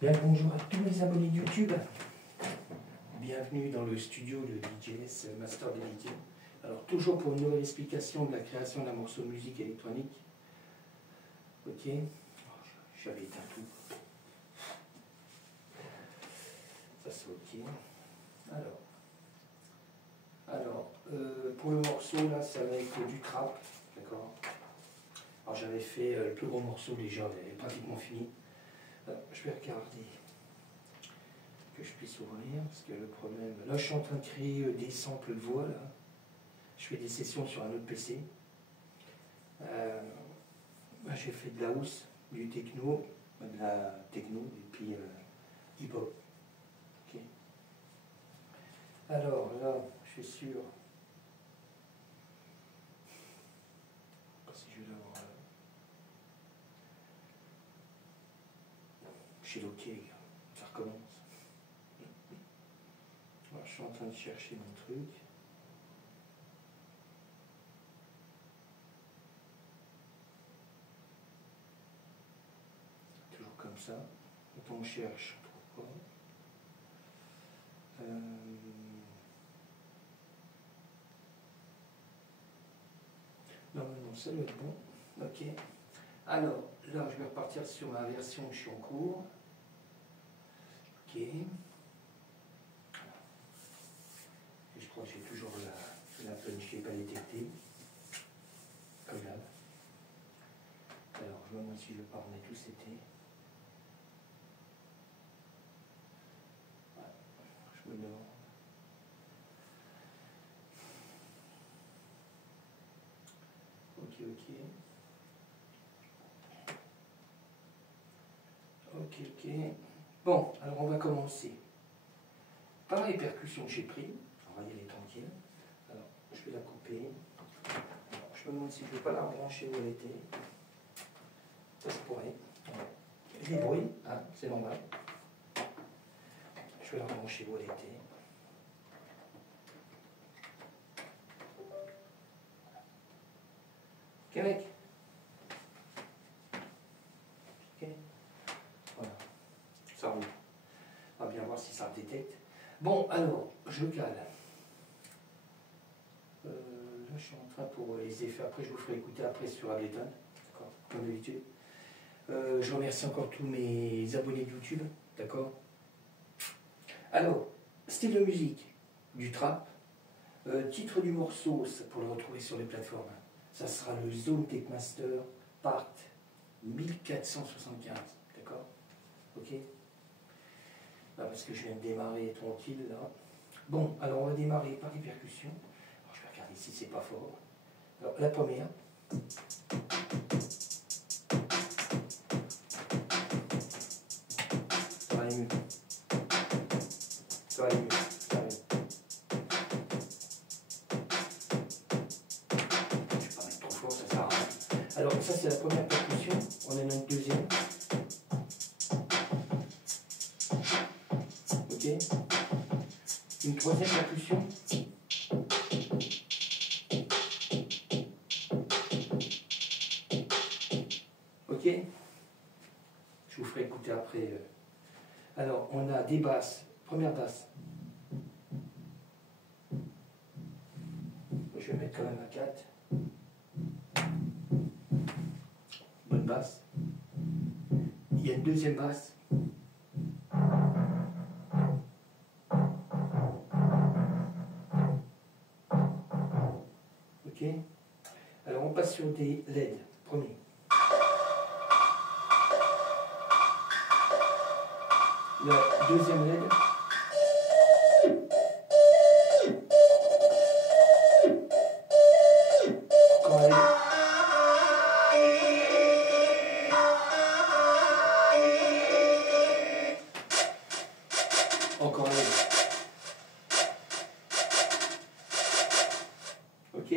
Bien, bonjour à tous les abonnés de YouTube. Bienvenue dans le studio de DJS Master DJ. Alors, toujours pour une nouvelle explication de la création d'un morceau de musique électronique. Ok. J'avais éteint tout. Ça c'est ok. Alors, pour le morceau là, c'est avec du trap. D'accord. Alors, j'avais fait le plus gros morceau déjà, il est pratiquement fini. Alors, je vais regarder que je puisse ouvrir, parce que le problème... Là, je suis en train de créer des samples de voix, là. Je fais des sessions sur un autre PC. J'ai fait de la house, du techno, de la techno, et puis hip-hop. Okay. Alors, là, je suis sûr... Si je vais l'avoir là... Je suis OK, ça recommence. Alors, je suis en train de chercher mon truc. Toujours comme ça. Quand on cherche, on trouve pas. Non, ça doit être bon. Ok. Alors, là, je vais repartir sur ma version que je suis en cours. Ok. Et je crois que j'ai toujours la punch qui n'est pas détectée. Comme là. Alors, je vois moi si je ne vais pas remettre tout c'était. Voilà. Je me demande. Ok. Bon, alors on va commencer. Par les percussions que j'ai pris, on va y aller tranquille. Alors, je vais la couper. Alors, je me demande si je ne vais pas la rebrancher où elle était. Ça se pourrait. Les bruits, hein, c'est normal. Je vais la rebrancher où elle était. Ok, mec. Ok. Voilà. Ça roule. On va bien voir si ça détecte. Bon, alors, je cale. Là, je suis en train pour les effets. Après, je vous ferai écouter après sur Ableton. D'accord, comme d'habitude. Je remercie encore tous mes abonnés de YouTube. D'accord. Alors, style de musique, du trap. Titre du morceau, pour le retrouver sur les plateformes, ça sera le Zone Techmaster Part 1475. D'accord. Ok. Là, parce que je viens de démarrer tranquille là. Bon, alors on va démarrer par les percussions. Alors, je vais regarder si c'est pas fort. Alors, la première. Ça va aller mieux. Ça va aller mieux. Ça va aller mieux. Je vais pas mettre trop fort, ça sert à rien. Alors, ça c'est la première percussion. On en a une deuxième. Ok. Une troisième percussion. Ok. Je vous ferai écouter après. Alors, on a des basses. Première basse. Je vais mettre quand même à 4. Bonne basse. Il y a une deuxième basse. Ok. Alors, on passe sur des LED. Premier. La deuxième LED. Encore un LED. Encore un LED. Ok.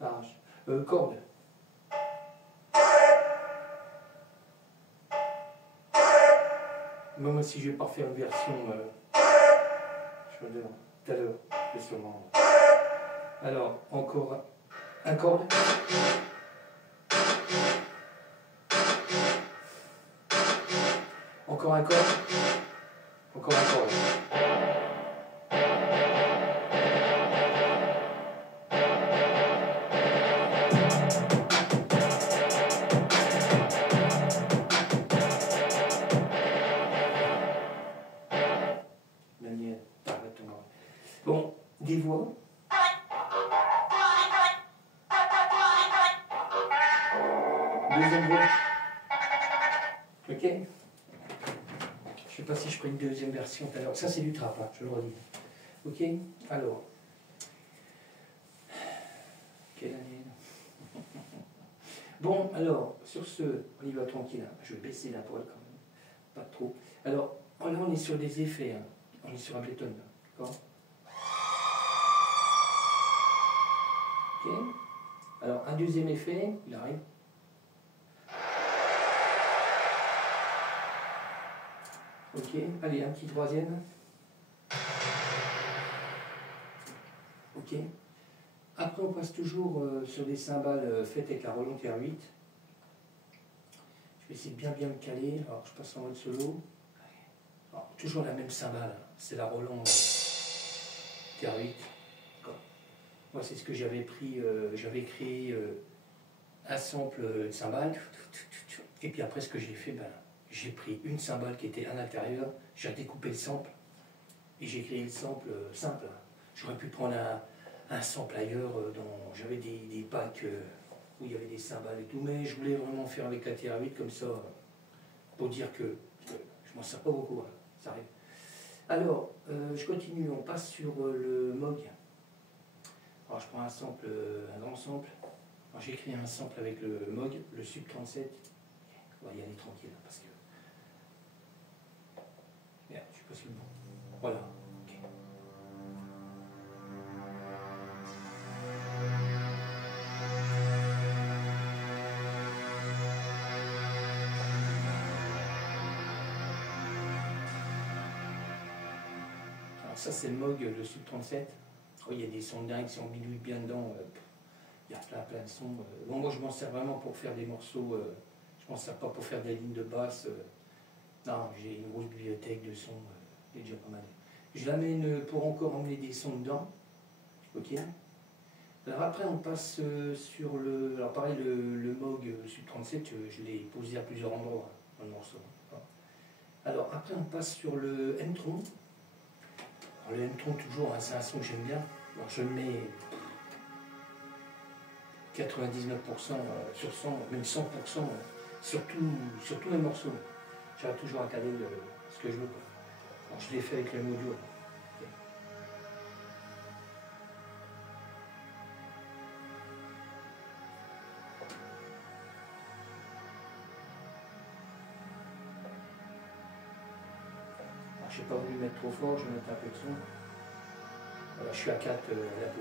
Large. Corde. Même si je vais pas faire une version, je me demande, tout à l'heure, je vais sûrement. Alors, encore un corde. Encore un corps. Encore un corps. Daniel, t'arrêtes ton bras. Bon, des voix. Deuxième voix. Ok. Je sais pas si je ferai une deuxième version tout à l'heure. Ça c'est du trap, hein, je le redis. Ok. Alors. Quelle année. Bon, alors, sur ce, on y va tranquille. Hein. Je vais baisser la poêle quand même. Pas trop. Alors, là on est sur des effets. Hein. On est sur Ableton. D'accord. Ok. Alors, un deuxième effet, il arrive. Ok, allez, un petit troisième. Ok. Après, on passe toujours sur des cymbales faites avec la Roland TR8. Je vais essayer de bien me caler. Alors, je passe en mode solo. Alors, toujours la même cymbale. C'est la Roland TR8. Moi, c'est ce que j'avais pris. J'avais créé un sample de cymbale. Et puis après, ce que j'ai fait, ben, j'ai pris une cymbale qui était à l'intérieur, j'ai découpé le sample et j'ai créé le sample simple. J'aurais pu prendre un sample ailleurs, j'avais des packs où il y avait des cymbales et tout, mais je voulais vraiment faire avec la TR8 comme ça, pour dire que je m'en sers pas beaucoup, hein, ça arrive. Alors, je continue, on passe sur le Moog. Alors je prends un sample, un grand sample. Alors j'ai créé un sample avec le Moog, le Sub 37. On va y aller tranquille, parce que... Merde, je suis pas sur le bon. Voilà. Ok. Alors ça c'est le Moog, le Sub 37. Oh, il y a des sons dingues, si on bidouille bien dedans, il y a plein de sons. Bon, moi je m'en sers vraiment pour faire des morceaux, je m'en sers pas pour faire des lignes de basse. Non, j'ai une grosse bibliothèque de sons, c'est déjà pas mal. Je l'amène pour encore emmener des sons dedans. Ok. Alors après on passe sur le... Alors pareil, le Moog Sub 37, je l'ai posé à plusieurs endroits dans le morceau. Alors après on passe sur le M-Tron. Alors le M-Tron toujours, hein, c'est un son que j'aime bien. Alors je le mets 99% sur 100, même 100% sur tous mes morceaux. J'arrive toujours à caler ce que je veux. Alors, je l'ai fait avec le module. Okay. Alors, je n'ai pas voulu mettre trop fort, je vais mettre un peu de son. Voilà, je suis à 4 à la peau.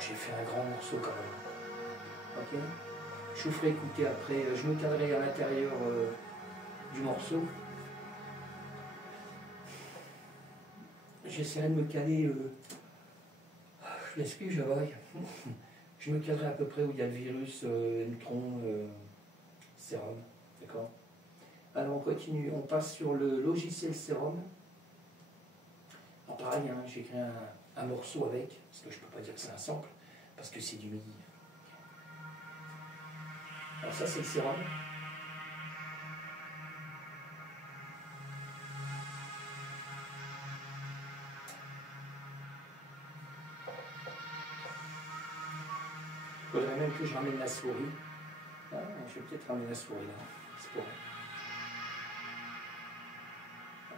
J'ai fait un grand morceau quand même. Ok. Je vous ferai écouter après. Je me calerai à l'intérieur du morceau. J'essaierai de me caler. Je l'explique, je vaille. Je me calerai à peu près où il y a le virus, Neutron, Serum. D'accord. Alors on continue. On passe sur le logiciel Serum. Alors pareil, hein, j'ai créé un morceau avec, parce que je ne peux pas dire que c'est un sample, parce que c'est du MIDI. Alors ça c'est le Serum. Il faudrait même que je ramène la souris. Ah, je vais peut-être ramener la souris là, c'est pour...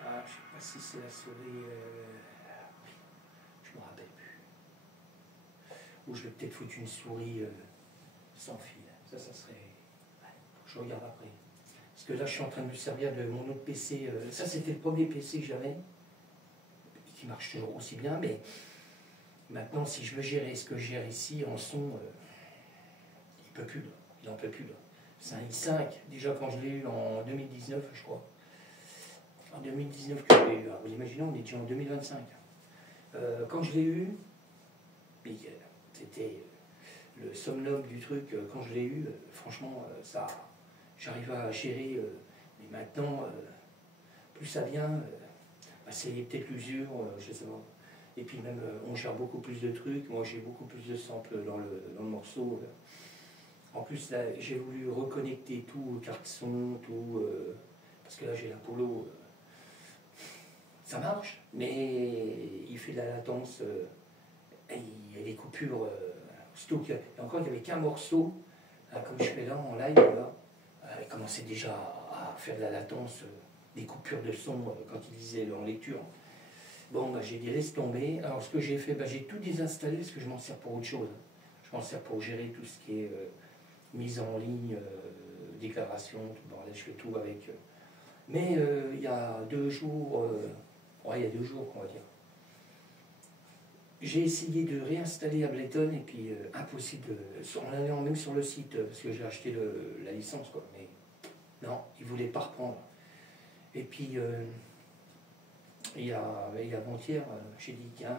Ah, je ne sais pas si c'est la souris... Je ne me rappelle plus. Ou je vais peut-être foutre une souris sans fil. Ça serait... Je regarde après. Parce que là, je suis en train de me servir de mon autre PC. Ça, c'était le premier PC que j'avais, qui marche toujours aussi bien. Mais maintenant, si je veux gérer ce que je gère ici en son, il ne peut plus. Il n'en peut plus. C'est un i5. Déjà, quand je l'ai eu en 2019, je crois. En 2019 que je l'ai eu. Alors, vous imaginez, on est déjà en 2025. Quand je l'ai eu, c'est le somnum du truc, quand je l'ai eu, franchement, ça, j'arrive à gérer. Mais maintenant, plus ça vient, bah, c'est peut-être l'usure, je sais pas. Et puis même, on gère beaucoup plus de trucs. Moi, j'ai beaucoup plus de samples dans le morceau. En plus, là, j'ai voulu reconnecter tout, carte son, tout, parce que là, j'ai l'Apollo. Ça marche, mais il fait de la latence. Et il y a des coupures. Surtout et encore, il n'y avait qu'un morceau, comme je fais là en live, là, il commençait déjà à faire de la latence, des coupures de son quand il disait en lecture. Bon, bah, j'ai dit laisse tomber. Alors ce que j'ai fait, bah, j'ai tout désinstallé parce que je m'en sers pour autre chose. Je m'en sers pour gérer tout ce qui est mise en ligne, déclaration, tout le bordel, je fais tout avec. Mais il y a 2 jours, ouais, il y a 2 jours, on va dire. J'ai essayé de réinstaller Ableton et puis impossible. En allant même sur le site, parce que j'ai acheté la licence, quoi. Mais non, ils ne voulaient pas reprendre. Et puis, il y a avant-hier, j'ai dit, tiens,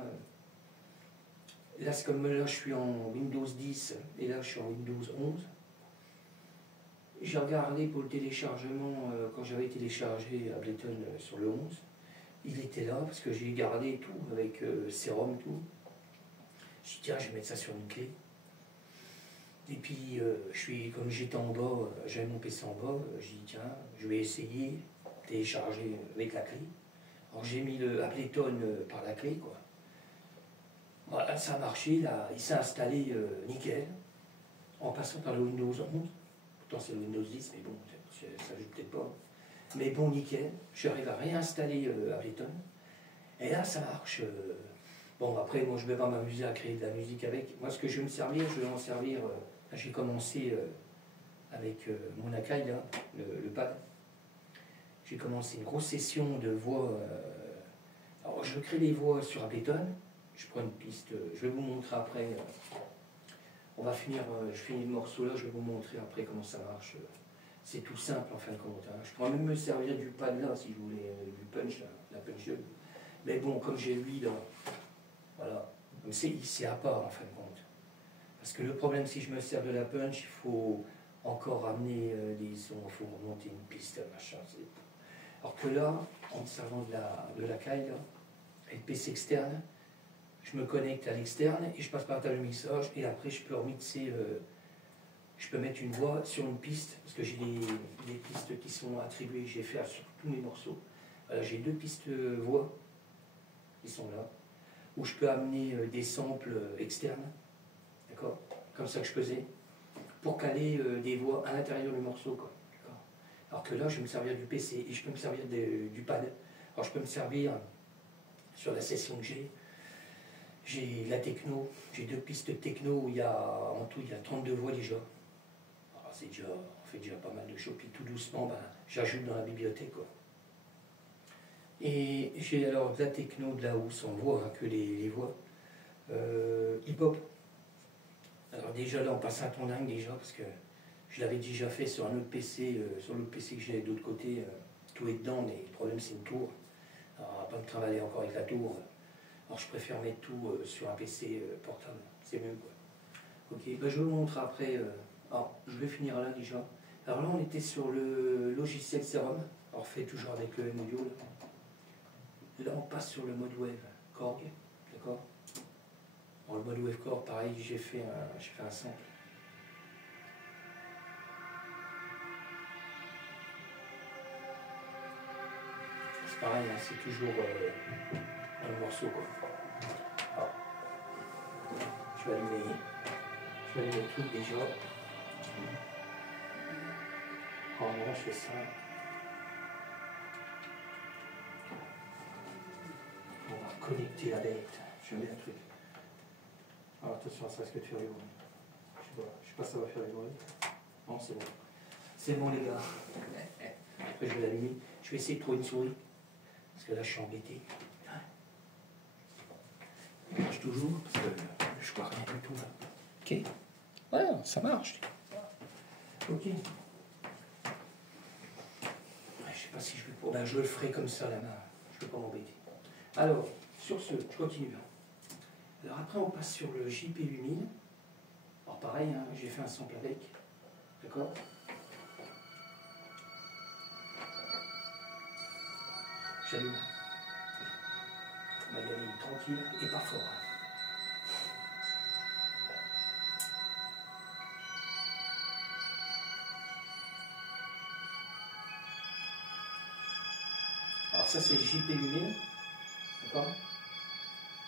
là, c'est comme là, je suis en Windows 10 et là, je suis en Windows 11. J'ai regardé pour le téléchargement, quand j'avais téléchargé Ableton sur le 11. Il était là parce que j'ai gardé tout avec Serum, tout. J'ai dit, tiens, je vais mettre ça sur une clé. Et puis, comme j'étais en bas, j'avais mon PC en bas, j'ai dit, tiens, je vais essayer de télécharger avec la clé. Alors, j'ai mis le Ableton par la clé, quoi. Voilà, ça a marché, là, il s'est installé nickel, en passant par le Windows 11. Pourtant, c'est le Windows 10, mais bon, ça joue peut-être pas. Mais bon, nickel, j'arrive à réinstaller Ableton. Et là, ça marche. Bon, après, moi, je ne vais pas m'amuser à créer de la musique avec. Moi, ce que je vais me servir, je vais m'en servir. J'ai commencé avec mon Akai, là, le pad. J'ai commencé une grosse session de voix. Alors, je crée des voix sur Ableton. Je prends une piste. Je vais vous montrer après. On va finir. Je finis le morceau là. Je vais vous montrer après comment ça marche. C'est tout simple en fin de compte. Hein. Je pourrais même me servir du pad là si je voulais, du punch, là, la punch. Mais bon, comme j'ai lui là, voilà. C'est à part en fin de compte. Parce que le problème, si je me sers de la punch, il faut encore amener des sons, il faut remonter une piste, machin. Alors que là, en me servant de la caille, là, et le PC externe, je me connecte à l'externe et je passe par la table de mixage et après je peux remixer. Je peux mettre une voix sur une piste, parce que j'ai des pistes qui sont attribuées, j'ai fait sur tous mes morceaux. Voilà, j'ai 2 pistes voix qui sont là, où je peux amener des samples externes, d'accord, comme ça que je faisais, pour caler des voix à l'intérieur du morceau, quoi. Alors que là, je vais me servir du PC et je peux me servir du pad. Alors je peux me servir sur la session que j'ai la techno, j'ai 2 pistes techno où en tout il y a 32 voix déjà. On fait déjà pas mal de choses, puis tout doucement, ben, j'ajoute dans la bibliothèque, quoi. Et j'ai alors de la techno, de la house, on voit hein, que les voix. Hip-hop. Alors déjà là, on passe un ton dingue déjà, parce que je l'avais déjà fait sur un autre PC, sur l'autre PC que j'ai de l'autre côté, tout est dedans, mais le problème c'est une tour. Alors on va pas me travailler encore avec la tour. Alors je préfère mettre tout sur un PC portable, c'est mieux, quoi. Ok, ben, je vous montre après. Alors, je vais finir là déjà. Alors là, on était sur le logiciel Serum. Alors, fait toujours avec le M-Audio. Là, on passe sur le mode Wave Korg. D'accord. Alors, le mode Wave Korg, pareil, j'ai fait un sample. C'est pareil, hein, c'est toujours un morceau, quoi. Alors, je vais allumer le truc déjà. En moi, je fais ça. On va connecter la bête. Je mets un truc. Alors attention, ça risque de faire du bruit. Je sais pas si ça va faire du bruit. Non, c'est bon. C'est bon, les gars. Après, je vais l'allumer. Je vais essayer de trouver une souris. Parce que là, je suis embêté. Il marche toujours. Parce que je vois rien du tout. Là. Ok. Ouais, ça marche. Ok. Je sais pas si je vais pouvoir. Ben, je le ferai comme ça la main. Je ne vais pas m'embêter. Alors, sur ce, je continue. Alors après, on passe sur le JP8000. Alors pareil, hein, j'ai fait un sample avec, d'accord? J'allume. On va y aller tranquille et pas fort. Alors ça c'est JP Lumière, d'accord?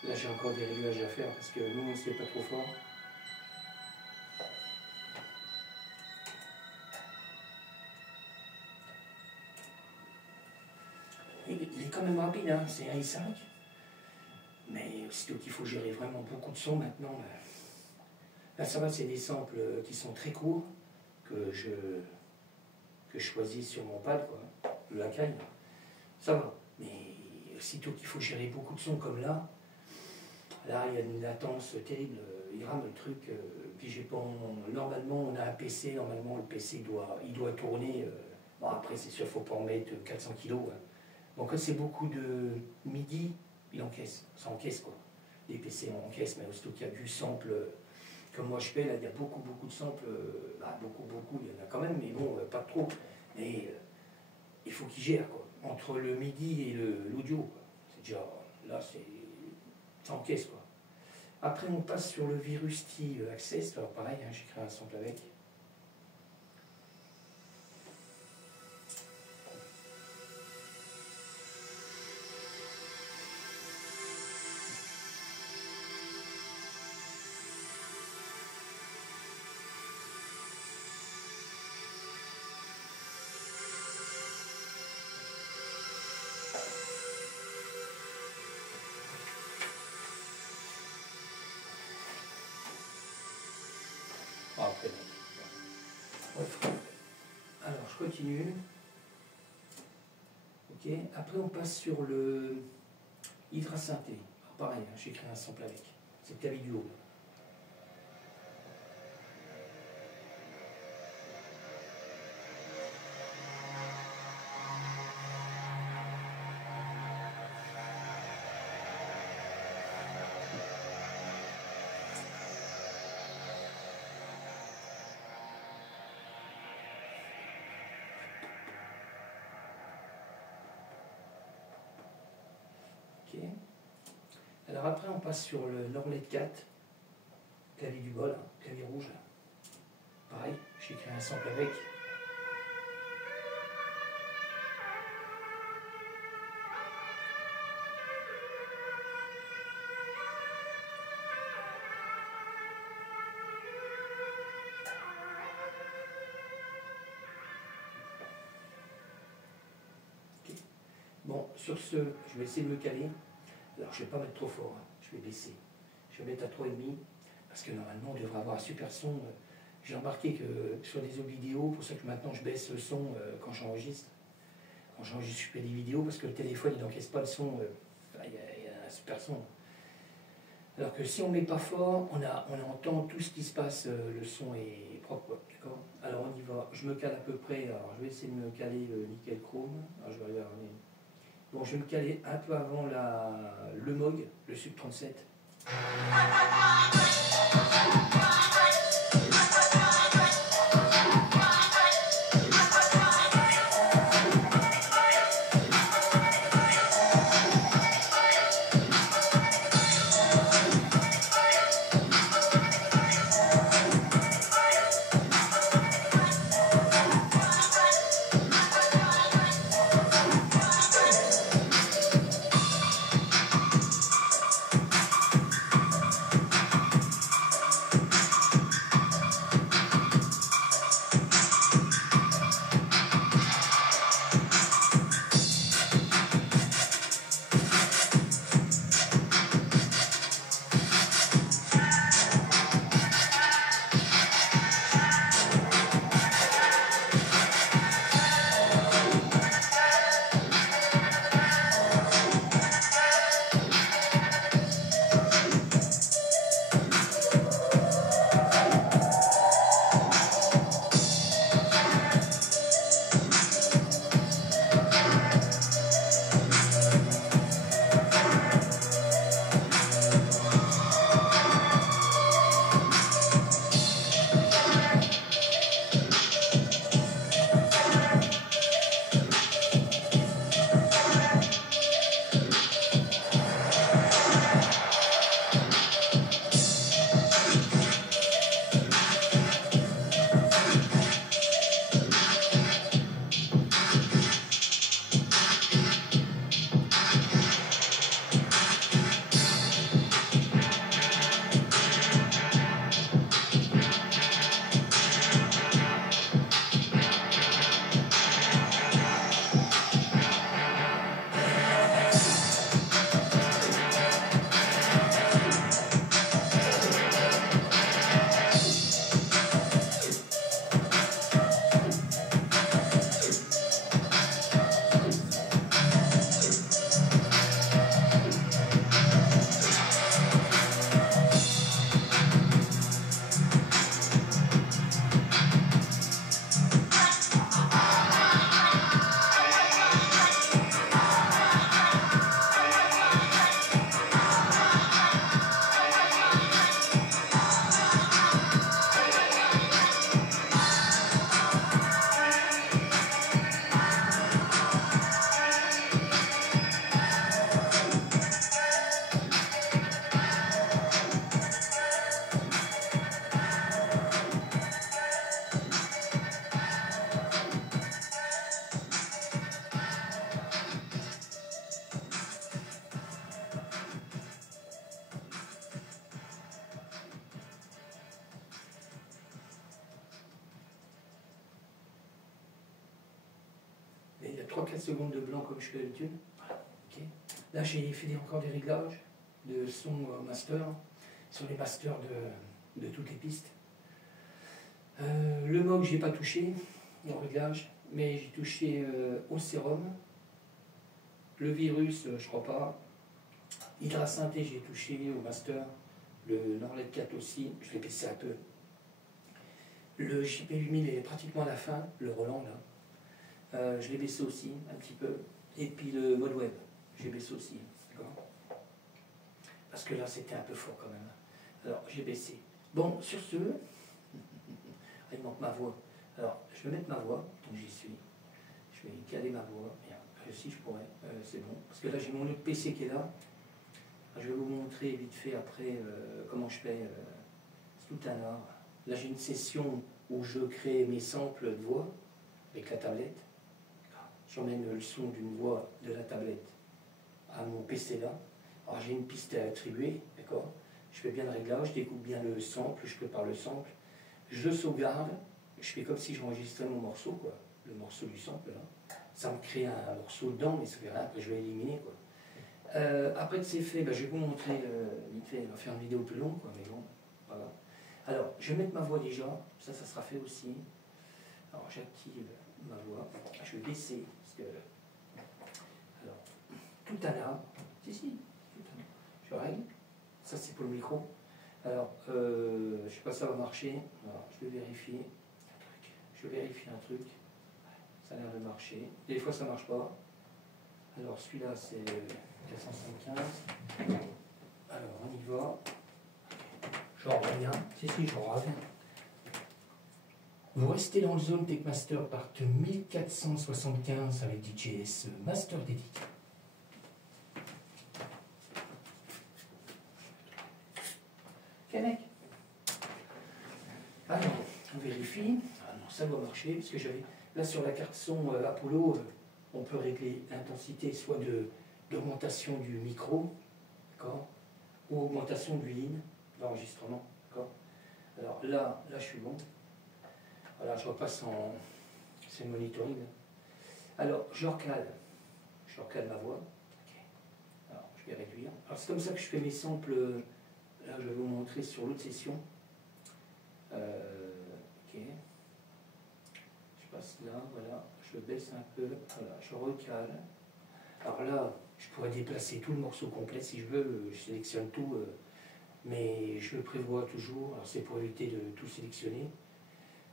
Là j'ai encore des réglages à faire parce que nous c'est pas trop fort. Il est quand même rapide, hein, c'est un i5. Mais aussitôt qu'il faut gérer vraiment beaucoup de sons maintenant, là ça va, c'est des samples qui sont très courts que je choisis sur mon pad, quoi, le Akai. Ça va, mais aussitôt qu'il faut gérer beaucoup de sons comme là, il y a une latence terrible, il rame le truc, puis j'ai pas, normalement on a un PC, normalement le PC il doit tourner, bon après c'est sûr il ne faut pas en mettre 400 kilos, hein. Donc quand c'est beaucoup de MIDI, il encaisse, ça encaisse quoi, les PC encaissent, mais aussitôt qu'il y a du sample, comme moi je fais là, il y a beaucoup de samples, beaucoup, il y en a quand même, mais bon, pas trop, mais il faut qu'il gère quoi. Entre le MIDI et l'audio, c'est déjà, là, ça encaisse quoi. Après, on passe sur le Virus T Access, alors pareil, hein, j'ai créé un sample avec. Après, bref. Alors, je continue. Ok. Après, on passe sur le Hydra Synthé. Alors, pareil, hein, j'ai créé un sample avec. C'est le clavier du haut. Alors après on passe sur le Norlet 4, clavier du bol, hein, clavier rouge. Pareil, j'ai créé un sample avec. Okay. Bon, sur ce, je vais essayer de me caler. Alors je ne vais pas mettre trop fort, hein. Je vais baisser. Je vais mettre à 3,5 parce que normalement on devrait avoir un super son. J'ai remarqué que sur des autres vidéos, pour ça que maintenant je baisse le son quand j'enregistre. Quand j'enregistre, je fais des vidéos parce que le téléphone il n'encaisse pas le son. Il y a un super son. Alors que si on ne met pas fort, on entend tout ce qui se passe, le son est propre. D'accord ? Alors on y va. Je me cale à peu près. Alors je vais essayer de me caler le nickel chrome. Alors, je vais regarder. Bon, je vais me caler un peu avant le Moog, le Sub 37. 3-4 secondes de blanc comme je fais d'habitude. Voilà, ok. Là, j'ai fait encore des réglages de son master, sur les masters de toutes les pistes. Le MOG, je n'ai pas touché, en réglage, mais j'ai touché au sérum. Le virus, je crois pas. Hydrasynthé, j'ai touché au master. Le Norlet 4 aussi, je l'ai baissé un peu. Le JP8000 il est pratiquement à la fin, le Roland là. Je l'ai baissé aussi un petit peu. Et puis le mode web, j'ai baissé aussi. Parce que là c'était un peu fort quand même. Alors j'ai baissé. Bon, sur ce, il manque ma voix. Alors je vais mettre ma voix, donc j'y suis. Je vais caler ma voix. Et si je pourrais, c'est bon. Parce que là j'ai mon autre PC qui est là. Je vais vous montrer vite fait après comment je fais. C'est tout un art. Là, j'ai une session où je crée mes samples de voix avec la tablette. J'emmène le son d'une voix de la tablette à mon PC là. Alors, j'ai une piste à attribuer, d'accord. Je fais bien le réglage, je découpe bien le sample, je prépare le sample. Je le sauvegarde, je fais comme si j'enregistrais mon morceau, quoi. Le morceau du sample là. Ça me crée un morceau dedans, mais ça fait rien que je vais éliminer, quoi. Après que c'est fait, je vais vous montrer vite fait, on va faire une vidéo plus longue, quoi, mais bon, voilà. Alors, je vais mettre ma voix déjà, ça sera fait aussi. Alors, j'active ma voix, je vais baisser, parce que, alors, tout à l'heure, si, je règle, ça c'est pour le micro. Alors, je ne sais pas si ça va marcher, alors, je vais vérifier un truc, ça a l'air de marcher, des fois ça ne marche pas. Alors, celui-là c'est 475. Alors, on y va. J'en reviens. Si, j'en reviens. Vous restez dans le zone Techmaster Part 1475 avec DJS Master Dédic. Ok, mec. Alors, on vérifie. Ah non, ça doit marcher, parce que j'avais. Là, sur la carte son Apollo, on peut régler l'intensité soit d'augmentation du micro, d'accord, ou augmentation du lean, l'enregistrement, d'accord. Alors là, je suis bon. Voilà, je repasse en... c'est le monitoring. Alors, je recale ma voix. Okay. Alors, je vais réduire. Alors, c'est comme ça que je fais mes samples. Là, je vais vous montrer sur l'autre session. Ok. Je passe là, voilà. Je baisse un peu. Voilà, je recale. Alors là, je pourrais déplacer tout le morceau complet si je veux. Je sélectionne tout. Mais je le prévois toujours. Alors, c'est pour éviter de tout sélectionner.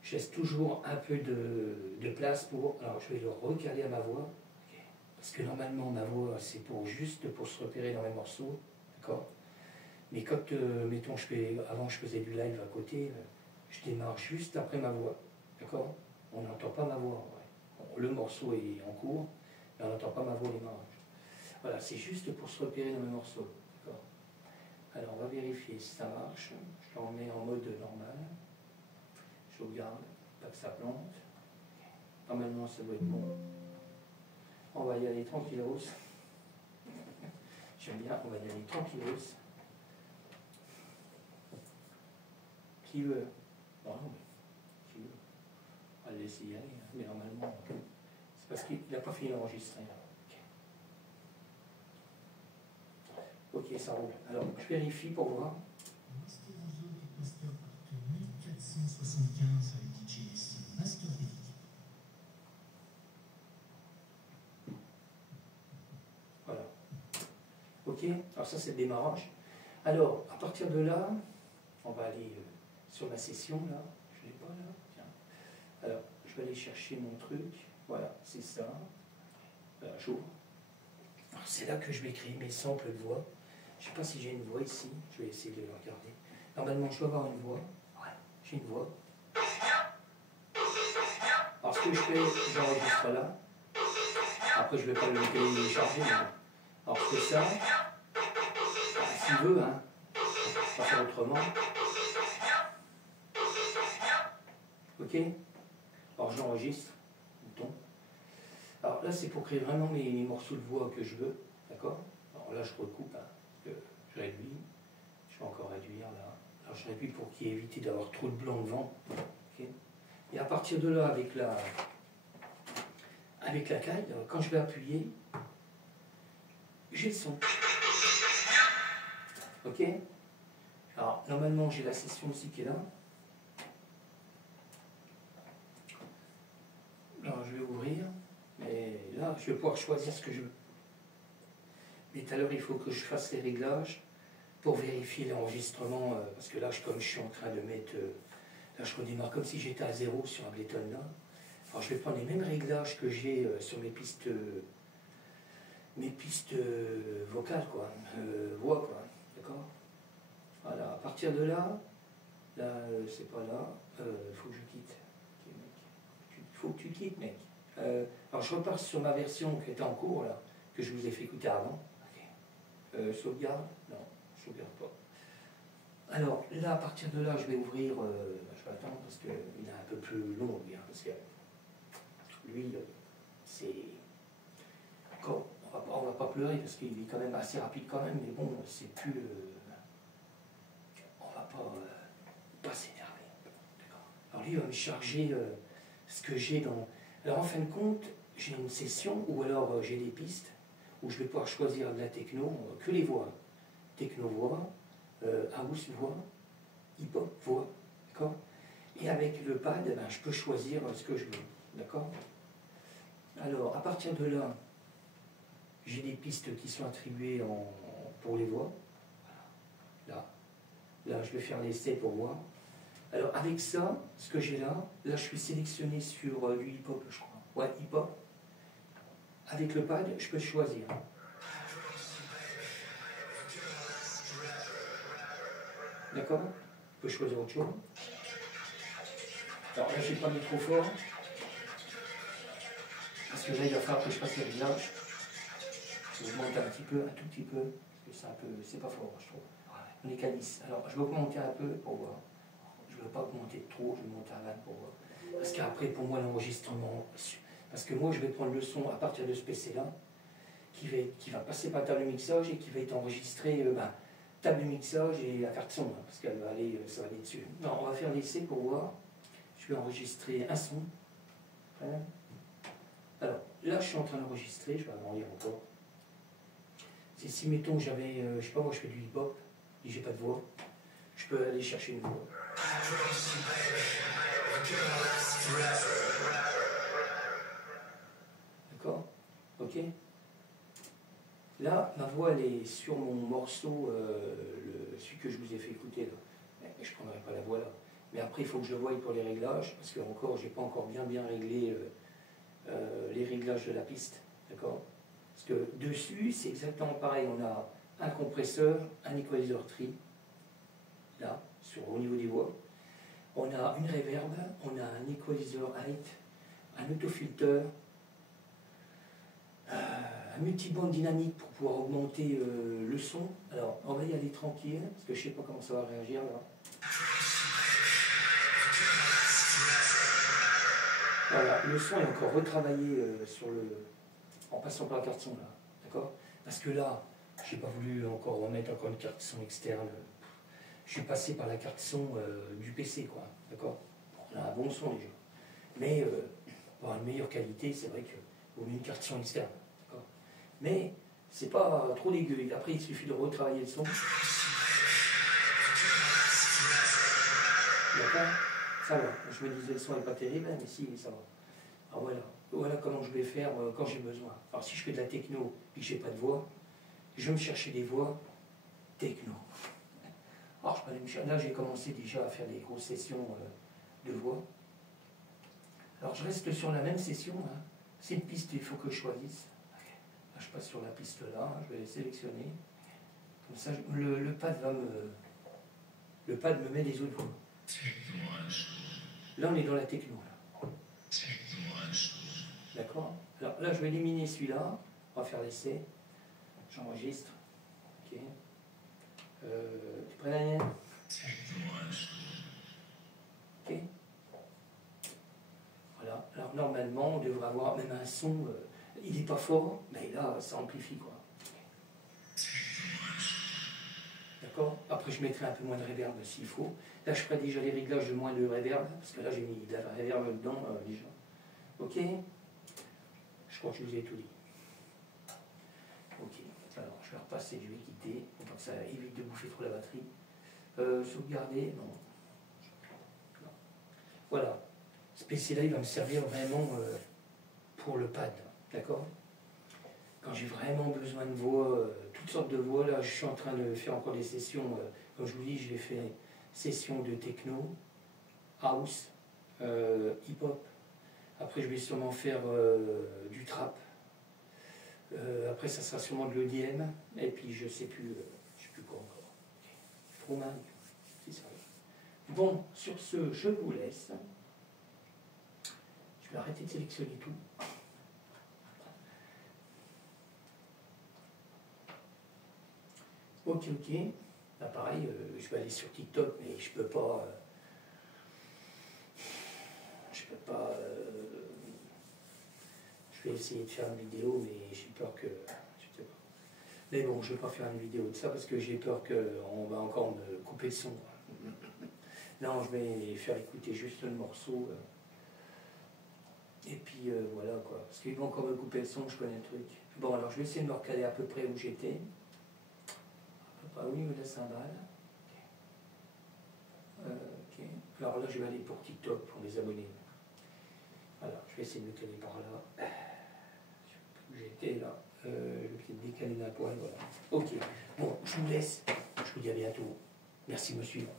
Je laisse toujours un peu de place pour... Alors, je vais le recaler à ma voix. Okay. Parce que normalement, ma voix, c'est juste pour se repérer dans les morceaux. D'accord. Mais quand, mettons, avant, je faisais du live à côté, je démarre juste après ma voix. D'accord. On n'entend pas ma voix. Ouais. Bon, le morceau est en cours, mais on n'entend pas ma voix au démarrage. Voilà, c'est juste pour se repérer dans les morceaux. D'accord. Alors, on va vérifier si ça marche. Je le remets en mode normal. Je regarde, pas que ça plante. Normalement, ça doit être bon. On va y aller tranquillos. J'aime bien, on va y aller tranquillos. Qui veut? Non, mais qui veut? On va le laisser y aller, mais normalement, c'est parce qu'il n'a pas fini d'enregistrer. Ok, ça roule. Alors, je vérifie pour voir. Voilà. Ok, alors ça c'est le démarrage. Alors, à partir de là, on va aller sur la session là. Je ne l'ai pas là. Tiens. Alors, je vais aller chercher mon truc. Voilà, c'est ça. Voilà, j'ouvre. Alors, c'est là que je vais créer mes samples de voix. Je ne sais pas si j'ai une voix ici. Je vais essayer de le regarder. Normalement, je dois avoir une voix. Ouais, j'ai une voix. Alors, ce que je fais, j'enregistre là. Après, je ne vais pas le télécharger. Alors, je fais ça. S'il veut, hein. On va faire autrement. Ok. Alors, j'enregistre. Bouton. Alors là, c'est pour créer vraiment mes morceaux de voix que je veux. D'accord. Alors là, je recoupe. Hein, parce que je réduis. Je vais encore réduire là. Alors, je réduis pour qu'il y ait évité d'avoir trop de blanc devant. Okay. Et à partir de là, avec un avec la caille, quand je vais appuyer, j'ai le son. Ok? Alors, normalement, j'ai la session aussi qui est là. Alors, je vais ouvrir. Mais là, je vais pouvoir choisir ce que je veux. Mais tout à l'heure, il faut que je fasse les réglages pour vérifier l'enregistrement. Parce que là, comme je suis en train de mettre... là, je redémarre comme si j'étais à 0 sur Ableton là. Alors, je vais prendre les mêmes réglages que j'ai sur mes pistes vocales, quoi. Voix, quoi. D'accord? Voilà, à partir de là, c'est pas là, faut que je quitte. Ok, mec. Faut que tu quittes, mec. Alors je repars sur ma version qui était en cours, là, que je vous ai fait écouter avant. Okay. Sauvegarde? Non, je sauvegarde pas. Alors là, à partir de là, je vais ouvrir, je vais attendre parce qu'il est un peu plus long, lui, hein, parce que lui, c'est... Encore, on va pas pleurer parce qu'il est quand même assez rapide quand même, mais bon, c'est plus... on va pas s'énerver. Alors lui, il va me charger ce que j'ai dans... Alors en fin de compte, j'ai une session où alors j'ai des pistes où je vais pouvoir choisir de la techno, que les voix. Techno-voix, house-voix, hip-hop-voix, d'accord? Et avec le pad, ben, je peux choisir ce que je veux, d'accord? Alors, à partir de là, j'ai des pistes qui sont attribuées pour les voix. Voilà. Là, je vais faire l'essai pour voir. Alors, avec ça, ce que j'ai là, je suis sélectionné sur du hip-hop, je crois. Ouais, hip-hop. Avec le pad, je peux choisir. D'accord? Je peux choisir autre chose. Alors là, je n'ai pas mis trop fort. Parce que là, il va falloir que je fasse les réglages. Je augmente un petit peu, un tout petit peu. Parce que c'est pas fort, je trouve. On est qu'à 10. Alors, je vais augmenter un peu pour voir. Je ne veux pas augmenter trop, je vais monter à 20 pour voir. Parce qu'après, pour moi, l'enregistrement... Parce que moi, je vais prendre le son à partir de ce PC-là, qui va passer par la table de mixage et qui va être enregistré, table de mixage et la carte son, parce qu'elle va aller, ça va aller dessus. Non, on va faire l'essai pour voir. Je vais enregistrer un son. Voilà. Alors, là, je suis en train d'enregistrer, je vais agrandir encore. C'est si, mettons, j'avais, je sais pas, moi, je fais du hip-hop, et j'ai pas de voix, je peux aller chercher une voix. D'accord? Ok? Là, ma voix, elle est sur mon morceau, celui que je vous ai fait écouter, là. Mais je ne prendrai pas la voix là. Mais après, il faut que je voie pour les réglages, parce que encore, je n'ai pas encore bien réglé les réglages de la piste. D'accord? Parce que dessus, c'est exactement pareil. On a un compresseur, un equalizer tri, là, au niveau des voix. On a une reverb, on a un equalizer height, un autofilter, un multiband dynamique pour pouvoir augmenter le son. Alors, on va y aller tranquille, parce que je ne sais pas comment ça va réagir là. Voilà, le son est encore retravaillé en passant par la carte son là, d'accord? Parce que là, je n'ai pas voulu encore remettre encore une carte son externe. Je suis passé par la carte son du PC, quoi, d'accord? On a un bon son déjà. Mais pour avoir une meilleure qualité, c'est vrai qu'il vaut mieux une carte son externe, d'accord? Mais c'est pas trop dégueu. Après, il suffit de retravailler le son. D'accord? Ça va. Je me disais, le son n'est pas terrible, mais si, ça va. Alors voilà comment je vais faire quand j'ai besoin. Alors si je fais de la techno et que j'ai pas de voix, je vais me chercher des voix techno. Alors je peux aller me chercher. Là, j'ai commencé déjà à faire des grosses sessions de voix. Alors je reste sur la même session. Hein. C'est une piste, il faut que je choisisse. Là, je passe sur la piste là, je vais sélectionner. Comme ça, le pad me met les autres voix. Là, on est dans la techno. D'accord? Alors là, je vais éliminer celui-là. On va faire l'essai. J'enregistre. Ok. Tu es prêt, Daniel? Ok. Voilà. Alors normalement, on devrait avoir même un son. Il n'est pas fort, mais là, ça amplifie, quoi. D'accord? Après, je mettrai un peu moins de reverb s'il faut. Là, je ferai déjà les réglages de moins de reverb, parce que là, j'ai mis de la reverb dedans déjà. Ok? crois que je vous ai tout dit. Ok, alors je vais repasser, je vais quitter, pour que ça évite de bouffer trop la batterie. Sauvegarder, non. Voilà, ce PC-là, il va me servir vraiment pour le pad, d'accord? Quand j'ai vraiment besoin de voix, toutes sortes de voix, là, je suis en train de faire encore des sessions, comme je vous dis, j'ai fait sessions de techno, house, hip-hop. Après, je vais sûrement faire du trap. Après, ça sera sûrement de l'EDM. Et puis, je sais plus quoi encore. Fromagne, c'est ça. Bon, sur ce, je vous laisse. Je vais arrêter de sélectionner tout. Ok, ok. Là, pareil, je vais aller sur TikTok, mais je peux pas. Je peux pas. Je vais essayer de faire une vidéo, mais j'ai peur que. Je sais pas. Mais bon, je ne vais pas faire une vidéo de ça parce que j'ai peur qu'on va encore me couper le son. Non, je vais faire écouter juste le morceau. Et puis voilà quoi. Parce qu'ils vont encore me couper le son, je connais le truc. Bon, alors je vais essayer de me recaler à peu près où j'étais. Au niveau de la cymbale. Ok. Alors là, je vais aller pour TikTok, pour les abonnés. Voilà, je vais essayer de me caler par là. Je sais plus où j'étais là. Je vais peut-être décaler d'un poil, voilà. Ok. Bon, je vous laisse. Je vous dis à bientôt. Merci de me suivre.